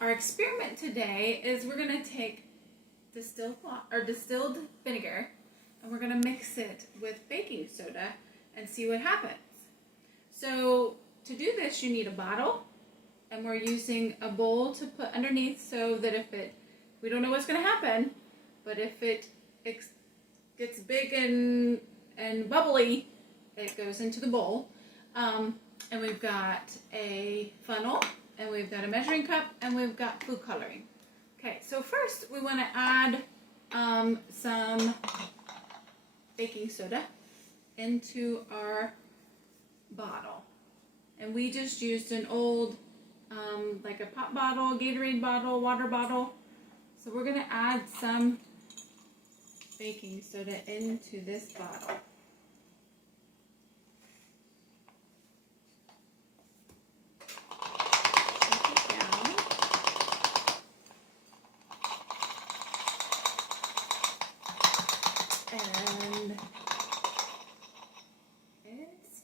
our experiment today is we're going to take distilled vinegar and we're going to mix it with baking soda and see what happens. So to do this, you need a bottle, and we're using a bowl to put underneath so that we don't know what's going to happen, but if it gets big and bubbly, it goes into the bowl. And we've got a funnel, and we've got a measuring cup, and we've got food coloring. Okay, so first we want to add some baking soda into our bottle. And we just used an old, like a pop bottle, Gatorade bottle, water bottle. So we're going to add some baking soda into this bottle. And it's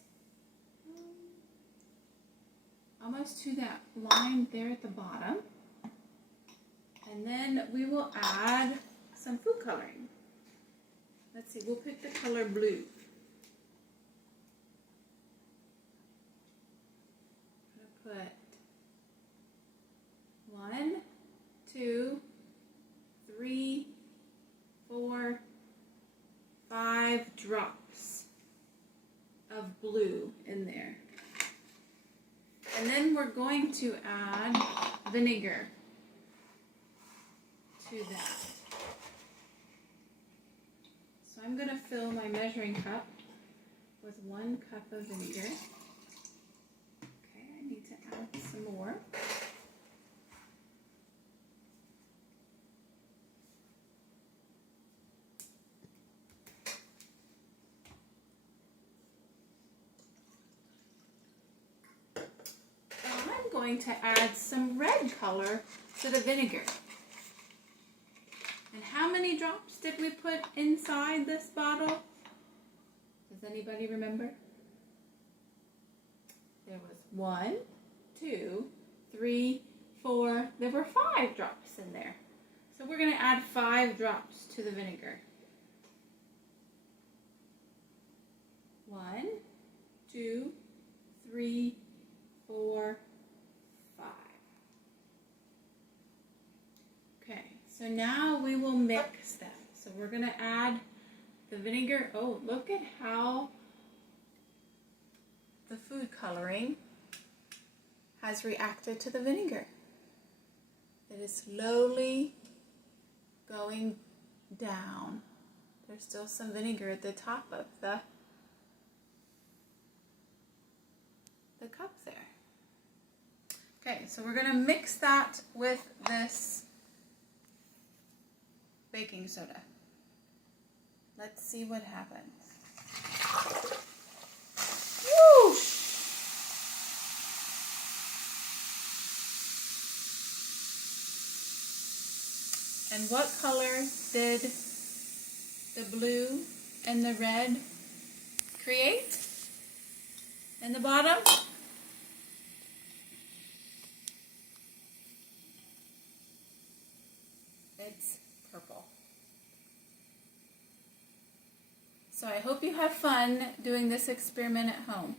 almost to that line there at the bottom. And then we will add some food coloring. Let's see, we'll pick the color blue. I'm going to put 1, 2, 3, 4, 5 drops of blue in there. And then we're going to add vinegar to that. So I'm going to fill my measuring cup with 1 cup of vinegar. Okay, I need to add some more. Going to add some red color to the vinegar. And how many drops did we put inside this bottle? Does anybody remember? There was 1, 2, 3, 4, there were 5 drops in there. So we're going to add 5 drops to the vinegar. 1, 2, 3, 4, 5. Okay, so now we will mix them. So we're going to add the vinegar. Oh, look at how the food coloring has reacted to the vinegar. It is slowly going down. There's still some vinegar at the top of the cup there. Okay, so we're going to mix that with this baking soda. Let's see what happens. Whoosh! And what color did the blue and the red create in the bottom? It's purple. So I hope you have fun doing this experiment at home.